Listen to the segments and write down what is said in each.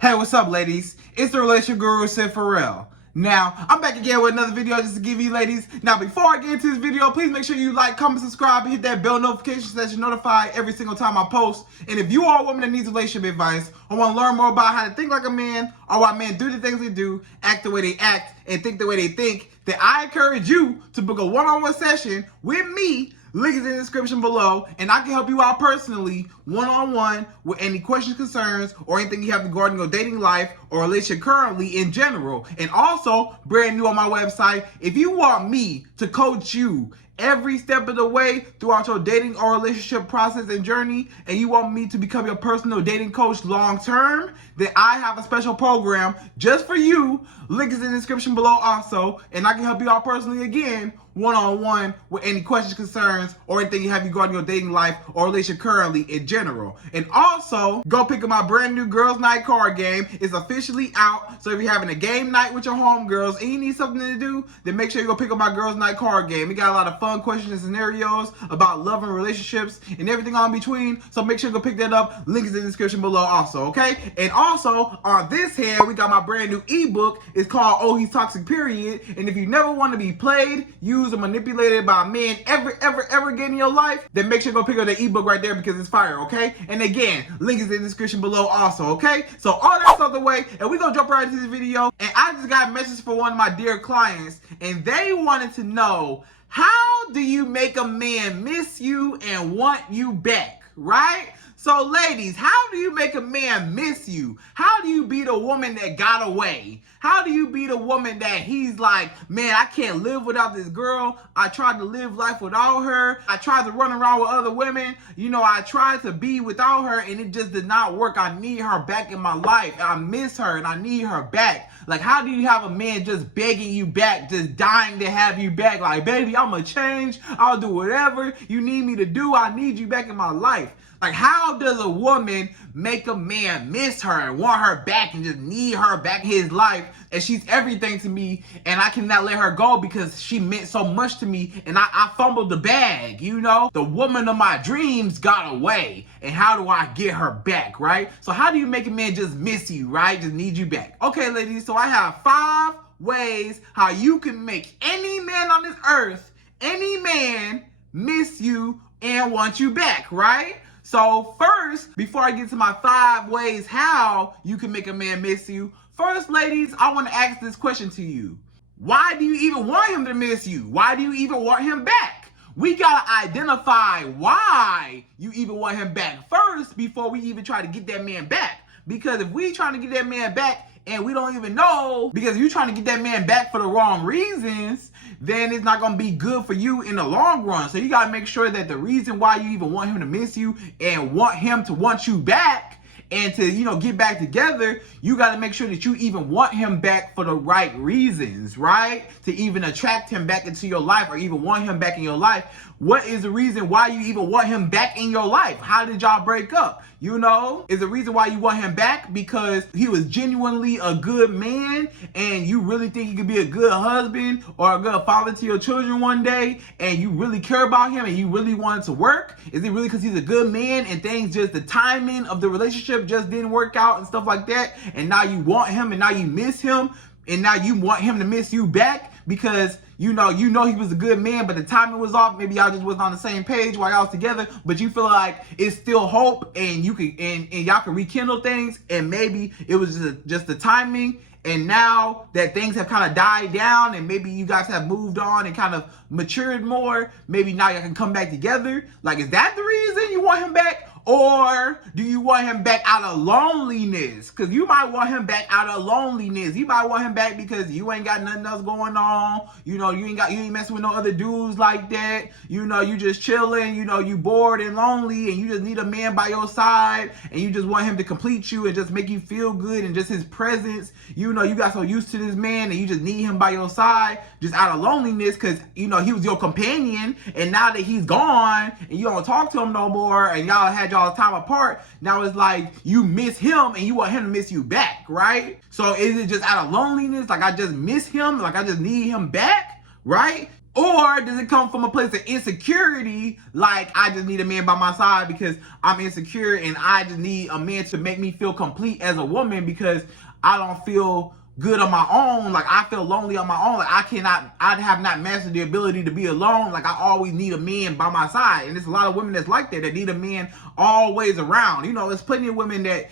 Hey, what's up, ladies? It's the relationship guru, Sydd Ferrell. Now, I'm back again with another video just to give you ladies. Now, before I get into this video, please make sure you like, comment, subscribe, and hit that bell notification so that you're notified every single time I post. And if you are a woman that needs relationship advice or want to learn more about how to think like a man or why men do the things they do, act the way they act, and think the way they think, then I encourage you to book a one-on-one session with me. Link is in the description below, and I can help you out personally, one-on-one, with any questions, concerns, or anything you have regarding your dating life or relationship currently in general. And also, brand new on my website, if you want me to coach you every step of the way throughout your dating or relationship process and journey, and you want me to become your personal dating coach long term, then I have a special program just for you. Link is in the description below also, and I can help you out personally again, one-on-one, with any questions, concerns, or anything you have regarding your dating life or relationship currently in general. And also, go pick up my brand new Girls Night card game. It's officially out, so if you're having a game night with your homegirls and you need something to do, then make sure you go pick up my Girls Night card game. We got a lot of fun questions and scenarios about love and relationships and everything on between, so make sure you go pick that up. Link is in the description below also, okay? And also, on this hand, we got my brand new ebook. It's called Oh He's Toxic Period. And if you never want to be played, used, or manipulated by men ever again in your life, then make sure you go pick up the ebook right there because it's fire, okay? And again, link is in the description below also, okay? So all that's out the way, and we're gonna jump right into this video. And I just got a message for one of my dear clients, and they wanted to know, how do you make a man miss you and want you back, right? So ladies, how do you make a man miss you? How do you be the woman that got away? How do you be the woman that he's like, man, I can't live without this girl. I tried to live life without her. I tried to run around with other women. You know, I tried to be without her and it just did not work. I need her back in my life. I miss her and I need her back. Like, how do you have a man just begging you back, just dying to have you back? Like, baby, I'm gonna change. I'll do whatever you need me to do. I need you back in my life. Like, how does a woman make a man miss her and want her back and just need her back in his life? And she's everything to me, and I cannot let her go because she meant so much to me, and I fumbled the bag, you know? The woman of my dreams got away, and how do I get her back, right? So how do you make a man just miss you, right? Just need you back. Okay, ladies, so I have 5 ways how you can make any man on this earth, any man, miss you and want you back, right? So first, before I get to my 5 ways how you can make a man miss you, first, ladies, I want to ask this question to you. Why do you even want him to miss you? Why do you even want him back? We got to identify why you even want him back first before we even try to get that man back. Because if we trying to get that man back and we don't even know, because you're trying to get that man back for the wrong reasons, then it's not going to be good for you in the long run. So you got to make sure that the reason why you even want him to miss you and want him to want you back and to, you know, get back together, you got to make sure that you even want him back for the right reasons, right? To even attract him back into your life or even want him back in your life. What is the reason why you even want him back in your life? How did y'all break up? You know, is the reason why you want him back because he was genuinely a good man and you really think he could be a good husband or a good father to your children one day and you really care about him and you really want it to work? Is it really because he's a good man and things just, the timing of the relationship just didn't work out and stuff like that, and now you want him and now you miss him and now you want him to miss you back because you know he was a good man, but the timing was off. Maybe y'all just wasn't on the same page while y'all was together, but you feel like it's still hope and you can and y'all can rekindle things, and maybe it was just the timing. And now that things have kind of died down and maybe you guys have moved on and kind of matured more, maybe now y'all can come back together. Like, is that the reason you want him back? Or do you want him back out of loneliness? Because you might want him back out of loneliness. You might want him back because you ain't got nothing else going on. You know, you ain't messing with no other dudes like that. You know, you just chilling. You know, you bored and lonely and you just need a man by your side and you just want him to complete you and just make you feel good and just his presence. You know, you got so used to this man and you just need him by your side just out of loneliness because, you know, he was your companion, and now that he's gone and you don't talk to him no more and y'all had y'all time apart, now it's like you miss him and you want him to miss you back, right? So is it just out of loneliness, like I just miss him, like I just need him back, right? Or does it come from a place of insecurity, like I just need a man by my side because I'm insecure and I just need a man to make me feel complete as a woman because I don't feel good on my own, like I feel lonely on my own, like I have not mastered the ability to be alone, like I always need a man by my side. And there's a lot of women that's like that need a man always around. You know, there's plenty of women that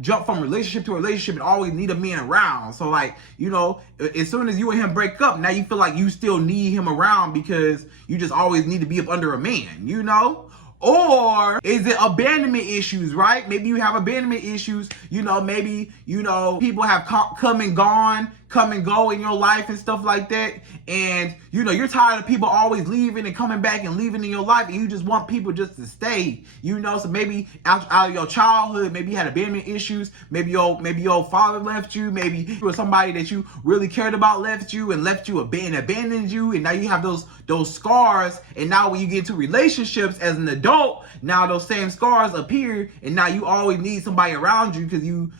jump from relationship to relationship and always need a man around. So like, you know, as soon as you and him break up, now you feel like you still need him around because you just always need to be up under a man, you know? Or is it abandonment issues, right? Maybe you have abandonment issues, you know, maybe, you know, people have come and go in your life and stuff like that. And, you know, you're tired of people always leaving and coming back and leaving in your life, and you just want people just to stay, you know? So maybe out of your childhood, maybe you had abandonment issues, maybe your father left you, maybe you were somebody that you really cared about left you and abandoned you, and now you have those scars. And now when you get into relationships as an adult, now those same scars appear, and now you always need somebody around you because you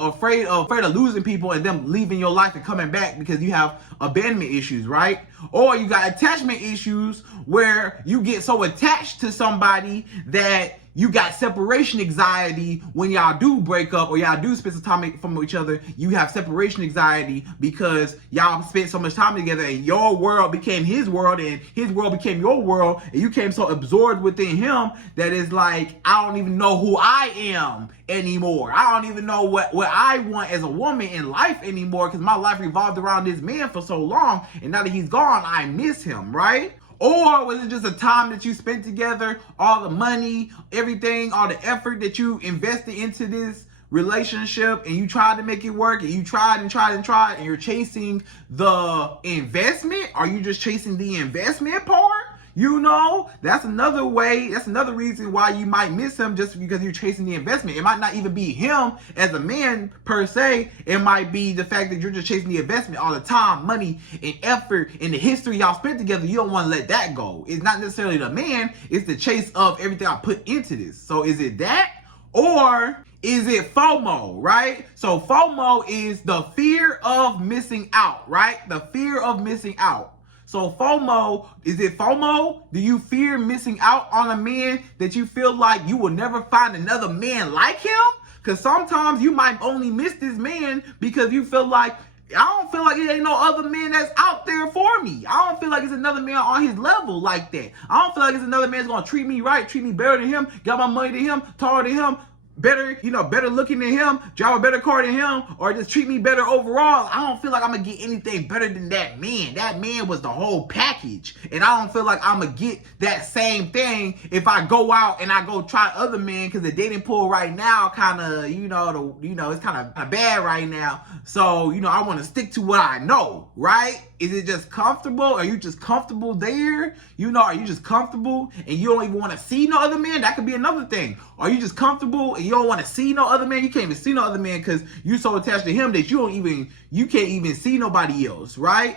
afraid of losing people and them leaving your life and coming back because you have abandonment issues, right? Or you got attachment issues where you get so attached to somebody that you got separation anxiety when y'all do break up or y'all do spend some time from each other. You have separation anxiety because y'all spent so much time together and your world became his world and his world became your world, and you became so absorbed within him that it's like, I don't even know who I am anymore. I don't even know what I want as a woman in life anymore because my life revolved around this man for so long, and now that he's gone, I miss him, right? Or was it just a time that you spent together, all the money, everything, all the effort that you invested into this relationship, and you tried to make it work, and you tried and you're chasing the investment? Are you just chasing the investment part? You know, that's another reason why you might miss him, just because you're chasing the investment. It might not even be him as a man per se. It might be the fact that you're just chasing the investment, all the time, money, and effort, and the history y'all spent together. You don't want to let that go. It's not necessarily the man, it's the chase of everything I put into this. So is it that? Or is it FOMO, right? So FOMO is the fear of missing out, right? The fear of missing out. So FOMO, is it FOMO? Do you fear missing out on a man that you feel like you will never find another man like him? Because sometimes you might only miss this man because you feel like, I don't feel like it ain't no other man that's out there for me. I don't feel like it's another man on his level like that. I don't feel like it's another man that's going to treat me right, treat me better than him, got my money than him, taller than him, better, you know, better looking than him, drive a better car than him, or just treat me better overall. I don't feel like I'm gonna get anything better than that man. That man was the whole package, and I don't feel like I'm gonna get that same thing if I go out and I go try other men, because the dating pool right now kind of, it's kind of bad right now. So, I want to stick to what I know, right? Is it just comfortable? Are you just comfortable there? Are you just comfortable and you don't even want to see no other man? That could be another thing. Are you just comfortable and you don't want to see no other man? You can't even see no other man because you're so attached to him that you can't even see nobody else, right?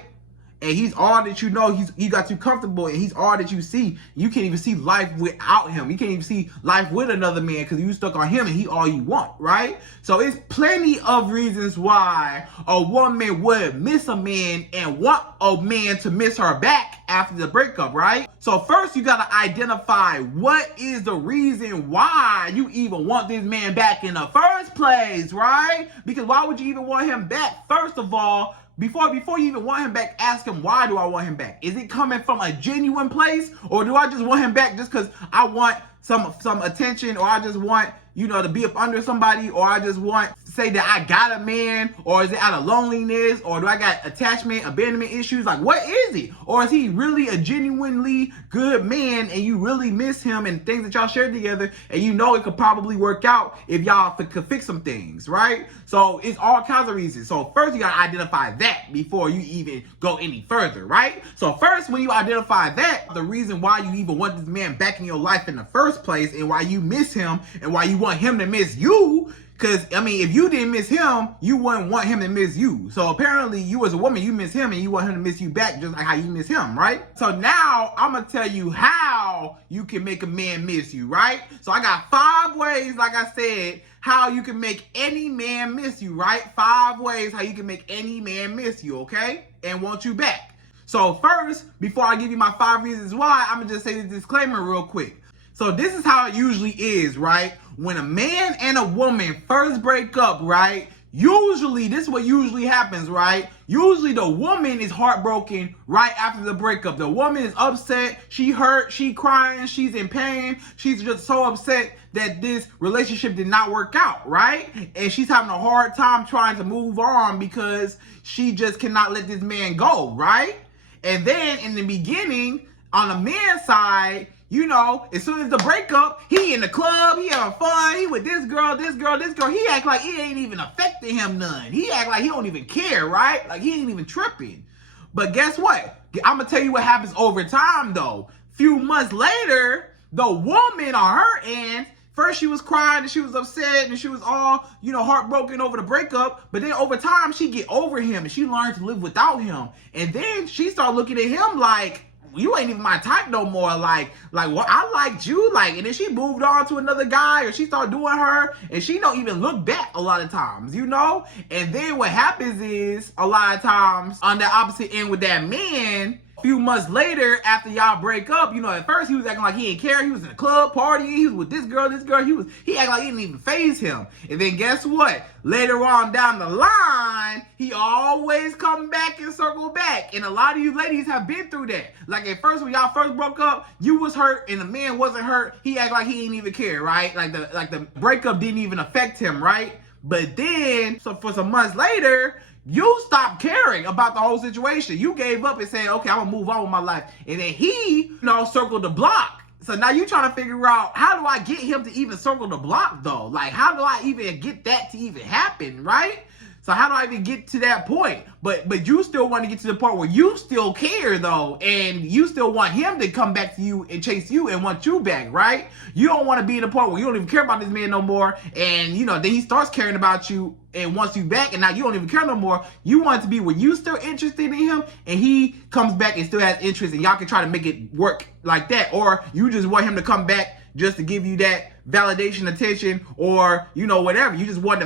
And he's all that you know. He got you comfortable, and he's all that you see. You can't even see life without him. You can't even see life with another man because you stuck on him, and he all you want, right? So it's plenty of reasons why a woman would miss a man and want a man to miss her back after the breakup, right? So first you gotta identify what is the reason why you even want this man back in the first place, right? Because why would you even want him back? First of all, Before you even want him back, ask him, why do I want him back? Is it coming from a genuine place? Or do I just want him back just because I want some attention, or I just want, to be up under somebody, or I just want to say that I got a man, or is it out of loneliness, or do I got attachment, abandonment issues? Like, what is it? Or is he really a genuinely good man and you really miss him and things that y'all shared together, and it could probably work out if y'all could fix some things, right? So it's all kinds of reasons. So first you gotta identify that before you even go any further, right? So first, when you identify that, the reason why you even want this man back in your life in the first place, and why you miss him, and why you want him to miss you, because, if you didn't miss him, you wouldn't want him to miss you. So apparently you as a woman, you miss him and you want him to miss you back just like how you miss him, right? So now I'm going to tell you how you can make a man miss you, right? So I got 5 ways, like I said, how you can make any man miss you, right? 5 ways how you can make any man miss you, okay? And want you back. So first, before I give you my 5 reasons why, I'm gonna just say this disclaimer real quick. So this is how it usually is, right? When a man and a woman first break up, right? Usually, this is what usually happens, right? Usually the woman is heartbroken right after the breakup. The woman is upset, she hurt, she crying, she's in pain. She's just so upset that this relationship did not work out, right? And she's having a hard time trying to move on because she just cannot let this man go, right? And then in the beginning, on the man's side, you know, as soon as the breakup, he in the club, he having fun, he with this girl. He act like it ain't even affecting him none. He act like he don't even care, right? Like he ain't even tripping. But guess what? I'm gonna tell you what happens over time though. Few months later, the woman on her end, first she was crying and she was upset and she was all, you know, heartbroken over the breakup. But then over time, she get over him and she learned to live without him. And then she started looking at him like, you ain't even my type no more. Like what I liked you, like, and then she moved on to another guy, or she started doing her, and she don't even look back a lot of times, you know. And then what happens is a lot of times on the opposite end with that man, a few months later after y'all break up, you know, at first he was acting like he didn't care. He was in a club partying, he was with this girl. He acted like it didn't even faze him. And then guess what? Later on down the line, he always come back and circle back. And a lot of you ladies have been through that. Like at first, when y'all first broke up, you was hurt and the man wasn't hurt. He acted like he didn't even care, right? Like the breakup didn't even affect him, right? But then, so for some months later, you stopped caring about the whole situation. You gave up and said, okay, I'm gonna move on with my life. And then he, you know, circled the block. So now you trying to figure out, how do I get him to even circle the block though? Like, how do I even get that to even happen, right? So how do I even get to that point? But you still want to get to the part where you still care though, and you still want him to come back to you and chase you and want you back, right? You don't want to be in the part where you don't even care about this man no more, and you know, then he starts caring about you and wants you back, and now you don't even care no more. You want it to be where you still interested in him, and he comes back and still has interest, and y'all can try to make it work like that, or you just want him to come back just to give you that validation, attention, or you know, whatever. You just want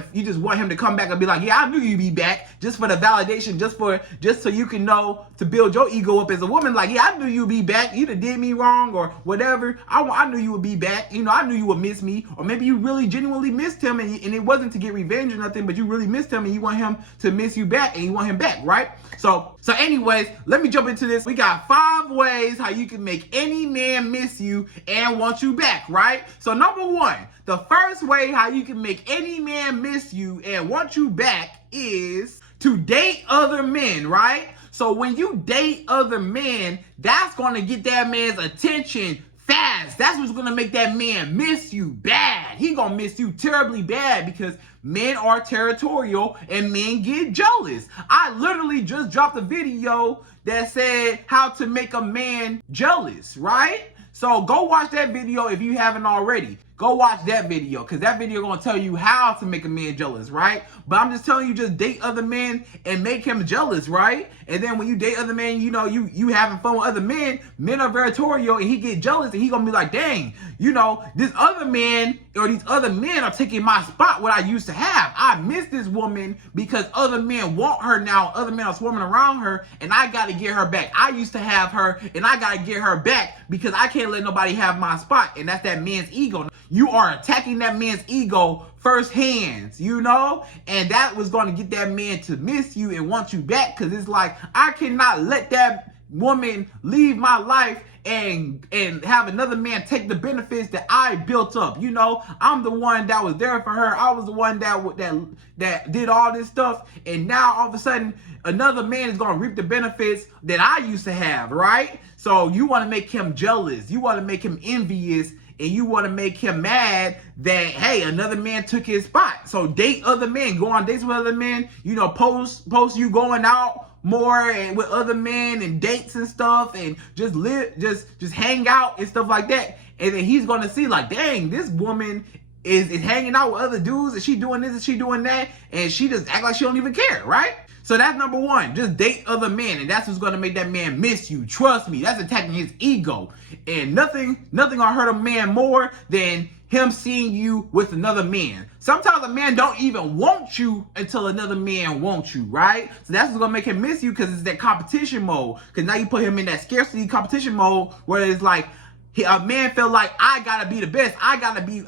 him to come back and be like, yeah, I knew you'd be back, just for the validation, just so you can know, to build your ego up as a woman. Like, yeah, I knew you'd be back. You did me wrong or whatever. I knew you would be back. You know, I knew you would miss me, or maybe you really genuinely missed him, and it wasn't to get revenge or nothing, but you really missed him and you want him to miss you back, and you want him back, right? So anyways, let me jump into this. We got 5 ways how you can make any man miss you and want you back, right? So number 1, the first way how you can make any man miss you and want you back is to date other men, right? So when you date other men, that's going to get that man's attention fast. That's what's going to make that man miss you bad. He going to miss you terribly bad, because men are territorial and men get jealous. I literally just dropped a video that said how to make a man jealous, right? So go watch that video if you haven't already. Go watch that video, because that video gonna tell you how to make a man jealous, right? But I'm just telling you, just date other men and make him jealous, right? And then when you date other men, you know, you having fun with other men, men are territorial, and he get jealous, and he gonna be like, dang, you know, this other man or these other men are taking my spot, what I used to have. I miss this woman because other men want her now. Other men are swarming around her, and I gotta get her back. I used to have her, and I gotta get her back because I can't let nobody have my spot. And that's that man's ego. You are attacking that man's ego firsthand, you know? And that was going to get that man to miss you and want you back, because it's like, I cannot let that woman leave my life and have another man take the benefits that I built up. You know, I'm the one that was there for her. I was the one that did all this stuff, and now all of a sudden another man is going to reap the benefits that I used to have, right? So you want to make him jealous, you want to make him envious, and you want to make him mad that, hey, another man took his spot. So date other men, go on dates with other men, you know, post you going out more and with other men and dates and stuff, and just hang out and stuff like that. And then he's gonna see like, dang, this woman is hanging out with other dudes, and she doing this and she doing that, and she just act like she don't even care, right? So that's number 1, just date other men, and that's what's gonna make that man miss you. Trust me, that's attacking his ego. And nothing gonna hurt a man more than him seeing you with another man. Sometimes a man don't even want you until another man wants you, right? So that's what's gonna make him miss you, because it's that competition mode. Because now you put him in that scarcity competition mode where it's like a man feel like, I gotta be the best, I gotta win,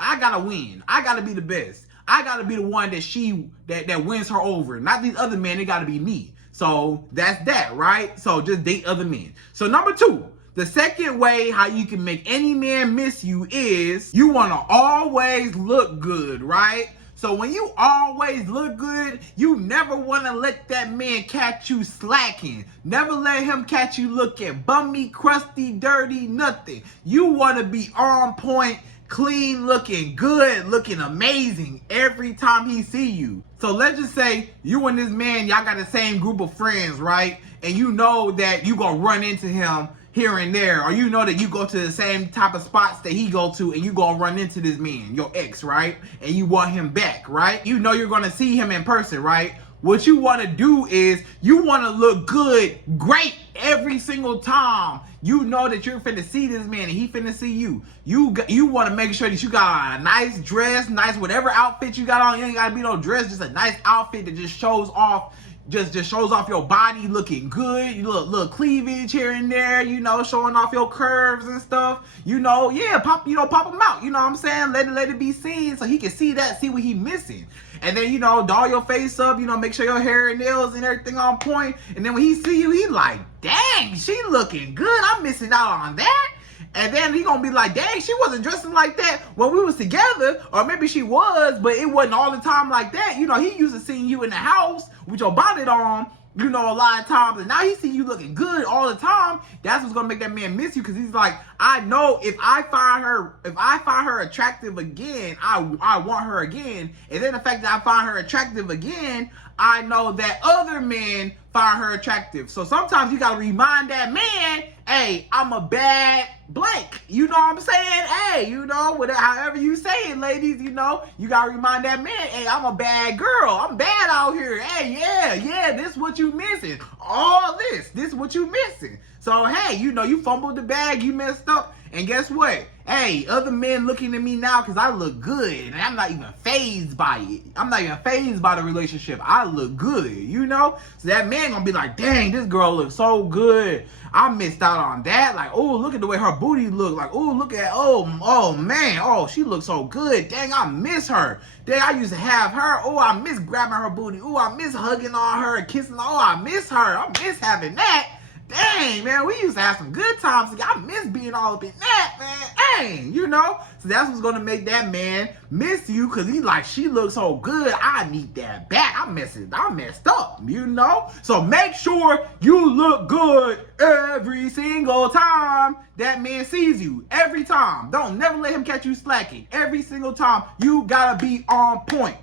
I gotta be the best, I gotta be the one that wins her over. Not these other men, it gotta be me. So that's that, right? So just date other men. So number 2. The second way how you can make any man miss you is you want to always look good, right? So when you always look good, you never want to let that man catch you slacking. Never let him catch you looking bummy, crusty, dirty, nothing. You want to be on point, clean looking, good looking, amazing every time he see you. So let's just say you and this man, y'all got the same group of friends, right? And you know that you gonna run into him here and there, or you know that you go to the same type of spots that he go to, and you gonna run into this man, your ex, right? And you want him back, right? You know you're gonna see him in person, right? What you want to do is you want to look good, great every single time. You know that you're finna see this man and he finna see you. You want to make sure that you got a nice dress, nice whatever outfit you got on. You ain't gotta be no dress, just a nice outfit that just shows off. Just shows off your body looking good. You little cleavage here and there, you know, showing off your curves and stuff. You know, yeah, pop them out. You know what I'm saying? Let it be seen so he can see that, see what he missing. And then, you know, doll your face up, you know, make sure your hair and nails and everything on point. And then when he see you, he like, dang, she looking good. I'm missing out on that. And then he gonna be like, dang, she wasn't dressing like that when we was together. Or maybe she was, but it wasn't all the time like that. You know, he used to seeing you in the house with your bonnet on, you know, a lot of times. And now he see you looking good all the time. That's what's gonna make that man miss you. Because he's like, I know if I find her attractive again, I want her again. And then the fact that I find her attractive again, I know that other men find her attractive. So sometimes you gotta remind that man, hey, I'm a bad blank. You know what I'm saying? Hey, you know, whatever, however you say it, ladies, you know, you gotta remind that man, hey, I'm a bad girl. I'm bad out here. Hey, yeah, this what you missing. All this what you missing. So, hey, you know, you fumbled the bag, you messed up. And guess what? Hey, other men looking at me now because I look good. And I'm not even fazed by it. I'm not even fazed by the relationship. I look good, you know? So that man gonna be like, dang, this girl looks so good. I missed out on that. Like, oh, look at the way her booty look. Like, oh, look at, oh man. Oh, she looks so good. Dang, I miss her. Dang, I used to have her. Oh, I miss grabbing her booty. Oh, I miss hugging on her and kissing. Oh, I miss her. I miss having that. Dang, man, we used to have some good times together. I miss being all up in that, man. Dang, you know? So that's what's going to make that man miss you, because he's like, she looks so good. I need that back. I messed up, you know? So make sure you look good every single time that man sees you. Every time. Don't never let him catch you slacking. Every single time, you got to be on point.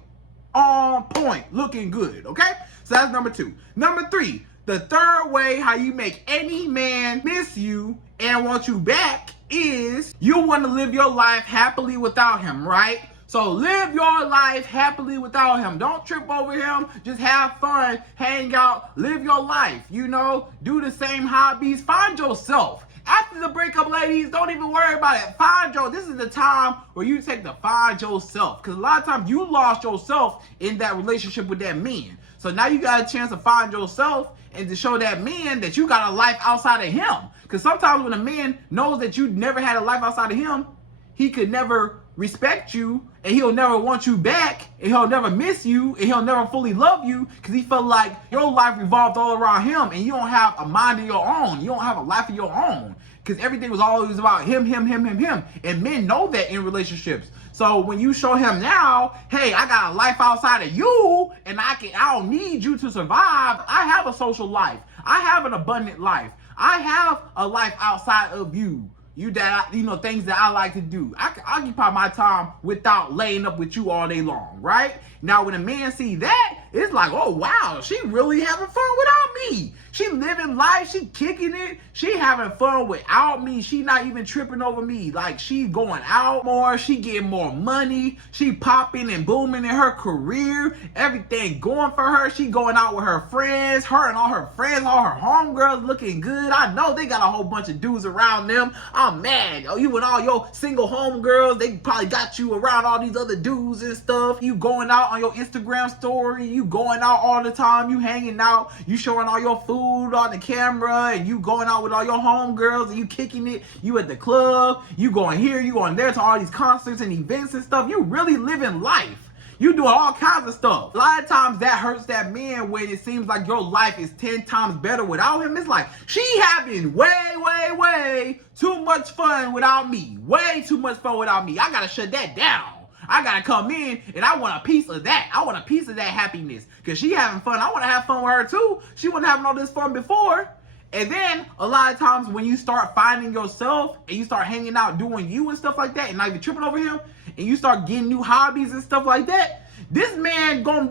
On point. Looking good, okay? So that's number 2. Number 3. The third way how you make any man miss you and want you back is you want to live your life happily without him, right? So live your life happily without him. Don't trip over him. Just have fun, hang out, live your life, you know? Do the same hobbies. Find yourself. After the breakup, ladies, don't even worry about it. This is the time where you take to find yourself. Because a lot of times you lost yourself in that relationship with that man. So now you got a chance to find yourself and to show that man that you got a life outside of him. Because sometimes when a man knows that you never had a life outside of him, he could never respect you, and he'll never want you back, and he'll never miss you, and he'll never fully love you, because he felt like your life revolved all around him, and you don't have a mind of your own. You don't have a life of your own, because everything was always about him. And men know that in relationships. So when you show him now, hey, I got a life outside of you, and I don't need you to survive. I have a social life. I have an abundant life. I have a life outside of you. Things that I like to do. I can occupy my time without laying up with you all day long, right? Now, when a man see that, it's like, oh, wow, she really having fun without me. me. She living life, she kicking it, she having fun without me. She not even tripping over me. Like, she going out more, she getting more money, she popping and booming in her career, everything going for her. She going out with her friends, her and all her friends, all her homegirls looking good. I know they got a whole bunch of dudes around them. I'm mad. Oh, you and all your single homegirls, they probably got you around all these other dudes and stuff. You going out on your Instagram story, you going out all the time, you hanging out, you showing all your food on the camera, and you going out with all your homegirls, and you kicking it, you at the club, you going here, you going there to all these concerts and events and stuff. You really living life. You doing all kinds of stuff. A lot of times that hurts that man when it seems like your life is 10 times better without him. It's like, she having way too much fun without me. Way too much fun without me. I gotta shut that down. I gotta come in and I want a piece of that. I want a piece of that happiness. Cause she having fun. I wanna have fun with her too. She wasn't having all this fun before. And then a lot of times when you start finding yourself and you start hanging out doing you and stuff like that and not even tripping over him, and you start getting new hobbies and stuff like that, this man gonna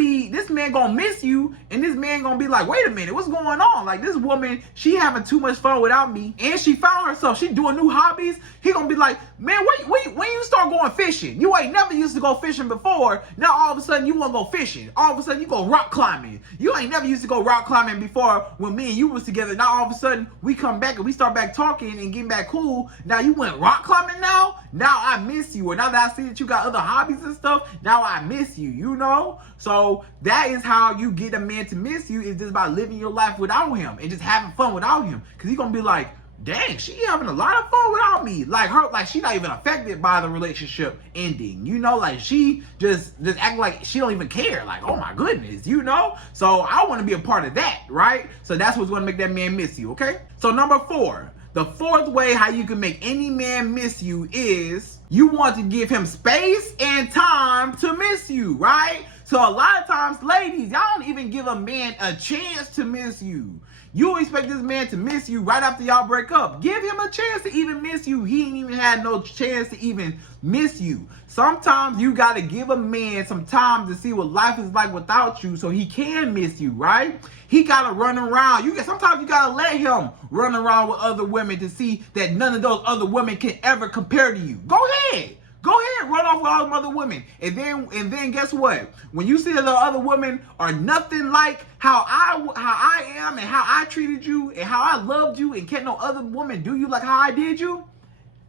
miss you, and this man gonna be like, wait a minute, what's going on? Like, this woman, she having too much fun without me, and she found herself, she doing new hobbies. He gonna be like, man, when you start going fishing? You ain't never used to go fishing before. Now all of a sudden you wanna go fishing. All of a sudden you go rock climbing. You ain't never used to go rock climbing before when me and you was together. Now all of a sudden we come back and we start back talking and getting back cool. Now you went rock climbing now? Now I miss you. Or now that I see that you got other hobbies and stuff, now I miss you, you know? So that is how you get a man to miss you, is just by living your life without him and just having fun without him. Cause he's gonna be like, dang, she having a lot of fun without me. Like she not even affected by the relationship ending, you know? Like she just act like she don't even care. Like, oh my goodness, you know? So I want to be a part of that, right? So that's what's gonna make that man miss you, okay? So number 4, the fourth way how you can make any man miss you is you want to give him space and time to miss you, right? So a lot of times, ladies, y'all don't even give a man a chance to miss you. You expect this man to miss you right after y'all break up. Give him a chance to even miss you. He ain't even had no chance to even miss you. Sometimes you got to give a man some time to see what life is like without you so he can miss you, right? He got to run around. Sometimes you got to let him run around with other women to see that none of those other women can ever compare to you. Go ahead. Go ahead, run off with all them other women. And then guess what? When you see that the other women are nothing like how I am and how I treated you and how I loved you, and can't no other woman do you like how I did you,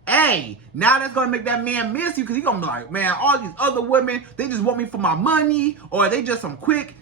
hey, now that's gonna make that man miss you, because he's gonna be like, man, all these other women, they just want me for my money, or they just some quick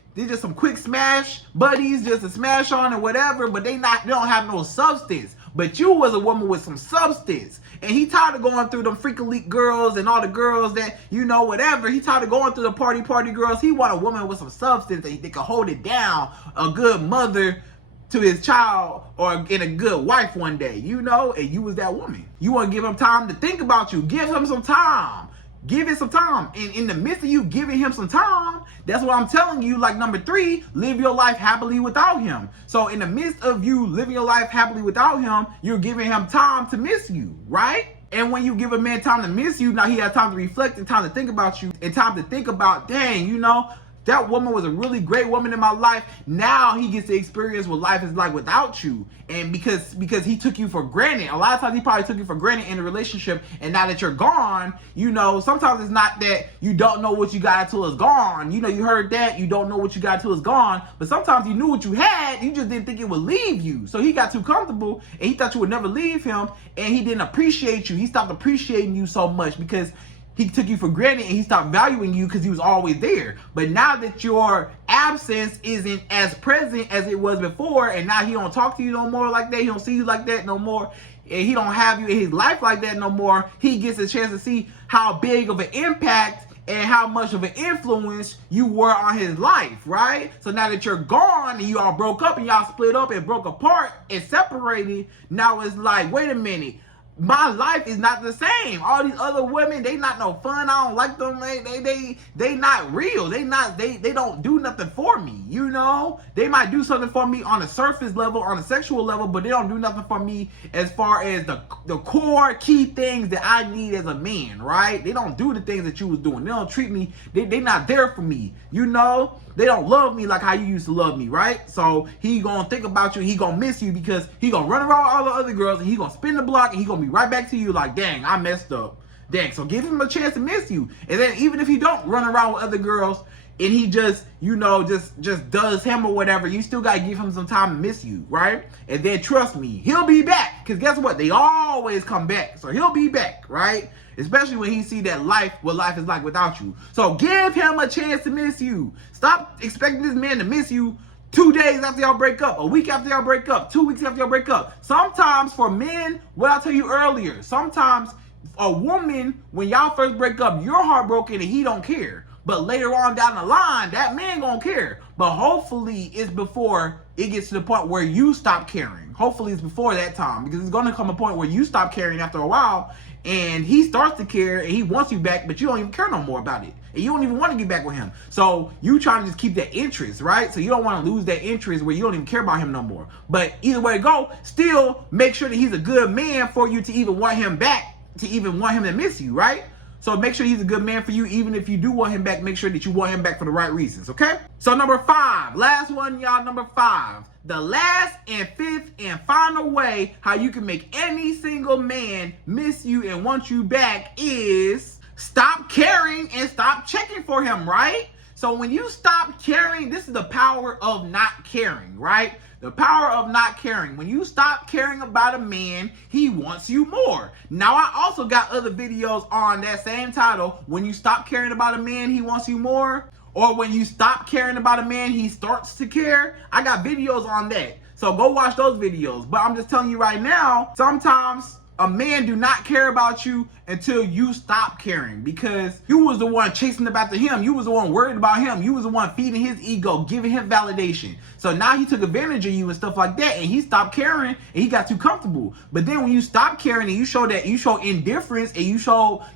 smash buddies just to smash on or whatever, but they don't have no substance. But you was a woman with some substance. And he tired of going through them freak elite girls and all the girls that, you know, whatever. He tired of going through the party girls. He want a woman with some substance that they can hold it down, a good mother to his child, or in a good wife one day, you know? And you was that woman. You want to give him time to think about you. Give him some time. Give it some time. And in the midst of you giving him some time, that's what I'm telling you. Like number 3, live your life happily without him. So in the midst of you living your life happily without him, you're giving him time to miss you, right? And when you give a man time to miss you, now he has time to reflect and time to think about you and time to think about, dang, you know, that woman was a really great woman in my life. Now he gets to experience what life is like without you. And because he took you for granted. A lot of times he probably took you for granted in a relationship. And now that you're gone, you know, sometimes it's not that you don't know what you got until it's gone. You know, you heard that. You don't know what you got until it's gone. But sometimes you knew what you had. You just didn't think it would leave you. So he got too comfortable and he thought you would never leave him. And he didn't appreciate you. He stopped appreciating you so much because he took you for granted and he stopped valuing you because he was always there. But now that your absence isn't as present as it was before, and now he don't talk to you no more like that, he don't see you like that no more, and he don't have you in his life like that no more, he gets a chance to see how big of an impact and how much of an influence you were on his life, right? So now that you're gone and you all broke up and y'all split up and broke apart and separated, now it's like, wait a minute, my life is not the same. All these other women, they not no fun. I don't like them. They not real. They don't do nothing for me, you know? They might do something for me on a surface level, on a sexual level, but they don't do nothing for me as far as the core key things that I need as a man, right? They don't do the things that you was doing. They don't treat me, they not there for me, you know? they don't love me like how you used to love me, right? So he gonna think about you, he gonna miss you because he gonna run around with all the other girls and he gonna spin the block and he gonna be right back to you like, dang, I messed up. Dang, so give him a chance to miss you. And then even if he don't run around with other girls and he just, you know, just does him or whatever, you still gotta give him some time to miss you, right? And then trust me, he'll be back. Because guess what? They always come back. So he'll be back, right? Especially when he see that what life is like without you. So give him a chance to miss you. Stop expecting this man to miss you 2 days after y'all break up, a week after y'all break up, 2 weeks after y'all break up. Sometimes for men, what I tell you earlier, sometimes a woman, when y'all first break up, you're heartbroken and he don't care. But later on down the line, that man gonna care. But hopefully it's before it gets to the point where you stop caring. Hopefully it's before that time, because it's gonna come a point where you stop caring after a while and he starts to care and he wants you back, but you don't even care no more about it. And you don't even want to get back with him. So you trying to just keep that interest, right? So you don't want to lose that interest where you don't even care about him no more. But either way it go, still make sure that he's a good man for you to even want him back, to even want him to miss you, right? So make sure he's a good man for you. Even if you do want him back, make sure that you want him back for the right reasons, okay? So number 5, last one, y'all, number 5. The last and fifth and final way how you can make any single man miss you and want you back is stop caring and stop checking for him, right? So when you stop caring, this is the power of not caring, right? The power of not caring. When you stop caring about a man, he wants you more. Now, I also got other videos on that same title. When you stop caring about a man, he wants you more. Or when you stop caring about a man, he starts to care. I got videos on that. So go watch those videos. But I'm just telling you right now, sometimes a man do not care about you until you stop caring, because you was the one chasing after him. You was the one worried about him. You was the one feeding his ego, giving him validation. So now he took advantage of you and stuff like that, and he stopped caring and he got too comfortable. But then when you stop caring and you show indifference and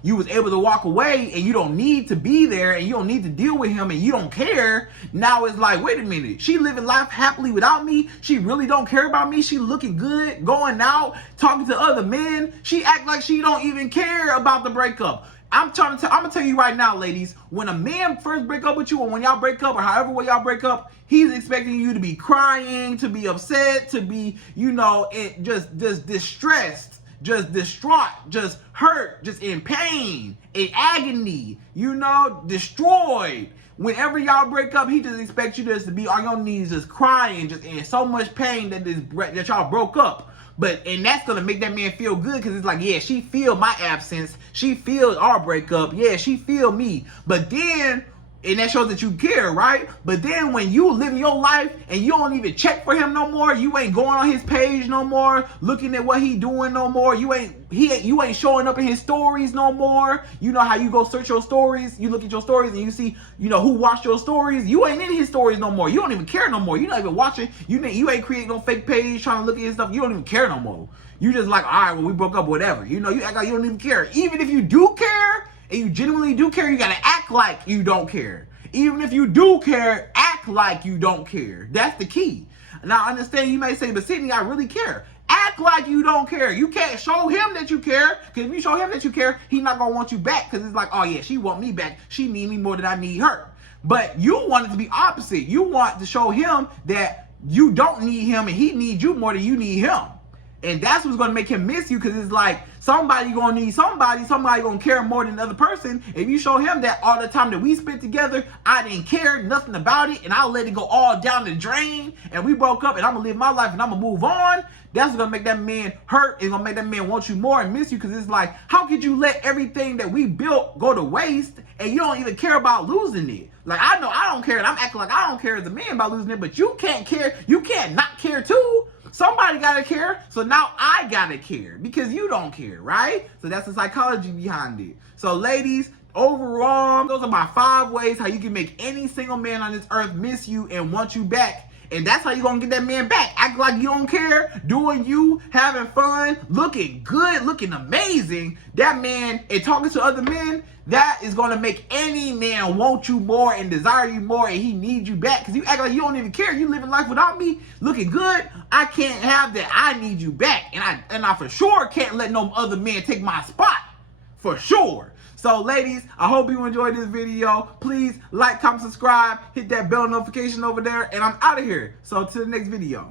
you was able to walk away and you don't need to be there and you don't need to deal with him and you don't care, now it's like, wait a minute, she living life happily without me. She really don't care about me. She looking good, going out, talking to other men. She act like she don't even care about the breakup. I'm gonna tell you right now, ladies, when a man first break up with you, or when y'all break up, or however way y'all break up, he's expecting you to be crying, to be upset, to be, you know, just distressed, just distraught, just hurt, just in pain, in agony, you know, destroyed. Whenever y'all break up, he just expects you just to be on your knees, just crying, just in so much pain that y'all broke up. And that's gonna make that man feel good, because it's like, yeah, she feel my absence, she feels our breakup, yeah, she feel me. But then, and that shows that you care, right? But then when you live your life and you don't even check for him no more, you ain't going on his page no more, looking at what he doing no more, you ain't showing up in his stories no more. You know how you go search your stories, you look at your stories and you see, you know, who watched your stories. You ain't in his stories no more. You don't even care no more. You're not even watching. You ain't creating no fake page trying to look at his stuff. You don't even care no more. You just like, all right, well, we broke up, whatever. You know, you act like you don't even care. Even if you do care, and you genuinely do care, you gotta act like you don't care. Even if you do care, act like you don't care. That's the key. Now, I understand you may say, but Sydney, I really care. Act like you don't care. You can't show him that you care, because if you show him that you care, he's not gonna want you back, because it's like, oh yeah, she want me back. She need me more than I need her. But you want it to be opposite. You want to show him that you don't need him and he needs you more than you need him. And that's what's going to make him miss you, because it's like somebody going to need somebody going to care more than the other person. If you show him that all the time that we spent together, I didn't care nothing about it and I let it go all down the drain and we broke up and I'm going to live my life and I'm going to move on, that's going to make that man hurt. It's going to make that man want you more and miss you, because it's like, how could you let everything that we built go to waste and you don't even care about losing it? Like, I know I don't care, and I'm acting like I don't care as a man about losing it, but you can't care. You can't not care too. Somebody gotta care, so now I gotta care because you don't care, right? So that's the psychology behind it. So ladies, overall, those are my 5 ways how you can make any single man on this earth miss you and want you back. And that's how you're gonna get that man back. Act like you don't care, doing you, having fun, looking good, looking amazing. That man, and talking to other men, that is gonna make any man want you more and desire you more, and he needs you back. Because you act like you don't even care. You living life without me, looking good. I can't have that. I need you back. And I for sure can't let no other man take my spot. for sure. So ladies, I hope you enjoyed this video. Please like, comment, subscribe, hit that bell notification over there, and I'm out of here. So to the next video.